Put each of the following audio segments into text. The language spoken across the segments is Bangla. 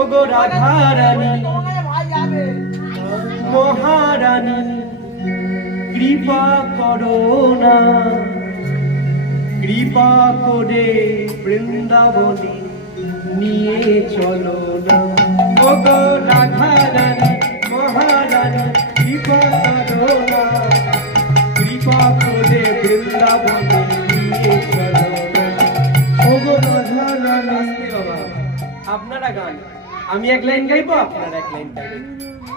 ওগো রাধারানী মহারানী কৃপা করো না, কৃপা করে বৃন্দাবনে নিয়ে চলো না। ওগো রাধারানী মহারানী কৃপা করো না, কৃপা করে বৃন্দাবনে নিয়ে চলো না। ওগো রাধারানী, বাবা আপনারা গান, আমি এক লাইন গাইবো, আপনারা এক লাইন গাইবেন।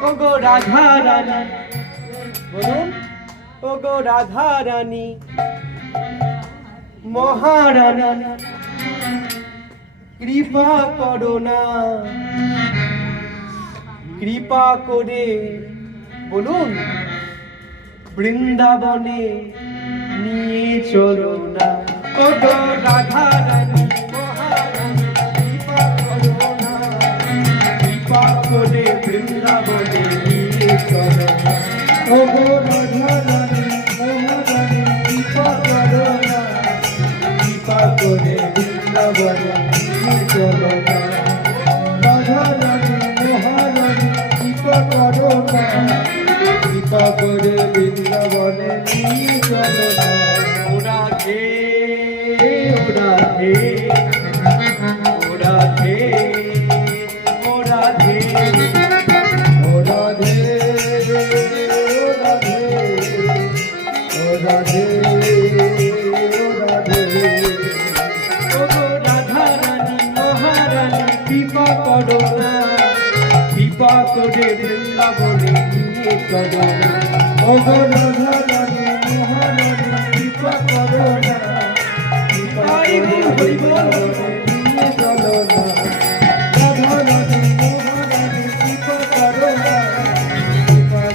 ওগো রাধারানী বলুন, ওগো রাধারানী মহারানী কৃপা করো না, কৃপা করে বলুন বৃন্দাবনে নিয়ে চলো না। ওগো রাধারানী মহারানী কৃপা করো না, কৃপা করে বৃন্দাবনে নিয়ে চলো না। ওগো রাধারানী মহারানী কৃপা করো না, কৃপা করে বৃন্দাবনে নিয়ে চলো না। রাধারানী মহারানী কৃপা করো না, কৃপা করে বৃন্দাবনে নিয়ে চলো না। ও রাধে ও রাধে ও রাধে ও রাধে ও রাধে ও রাধে ও রাধে ও রাধে। ওগো রাধারানী মহারানী কৃপা করো না, কৃপা করে বৃন্দাবনে নিয়ে চলো না। ওগো রাধারানী মহারানী কৃপা করো না, কৃপা করে বৃন্দাবনে